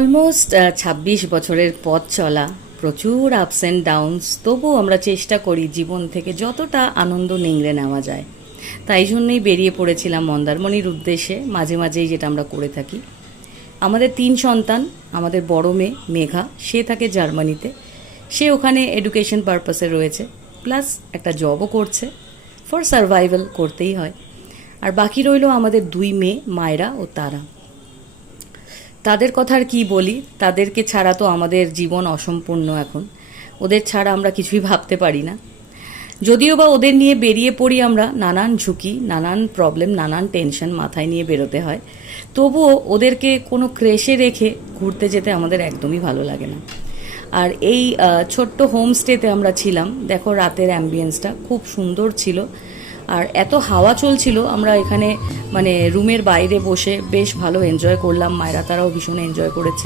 Almost ২৬ বছরের পথ চলা, প্রচুর আপস অ্যান্ড ডাউনস, তবুও আমরা চেষ্টা করি জীবন থেকে যতটা আনন্দ নিংড়ে নেওয়া যায়। তাই জন্যই বেরিয়ে পড়েছিলাম মন্দারমণির উদ্দেশ্যে, মাঝে মাঝেই যেটা আমরা করে থাকি। আমাদের ৩ সন্তান, আমাদের বড় মেয়ে মেঘা, সে থাকে জার্মানিতে। সে ওখানে এডুকেশন পারপাসে রয়েছে, প্লাস একটা জবও করছে। ফর সার্ভাইভাল করতেই হয়। আর বাকি রইল আমাদের ২ মেয়ে মায়রা ও তারা। তাদের কথা আর কী বলি, তাদেরকে ছাড়া তো আমাদের জীবন অসম্পূর্ণ এখন। ওদের ছাড়া আমরা কিছুই ভাবতে পারি না। যদিও বা ওদের নিয়ে বেরিয়ে পড়ি আমরা, নানান ঝুঁকি, নানান প্রবলেম, নানান টেনশন মাথায় নিয়ে বেরোতে হয়। তবুও ওদেরকে কোনো ক্রেশে রেখে ঘুরতে যেতে আমাদের একদমই ভালো লাগে না। আর এই ছোট্ট হোমস্টেতে আমরা ছিলাম, দেখো রাতের অ্যাম্বিয়েন্সটা খুব সুন্দর ছিল। আর এত হাওয়া চলছিল, আমরা এখানে মানে রুমের বাইরে বসে বেশ ভালো এনজয় করলাম। মায়েরা তারাও ভীষণ এনজয় করেছে।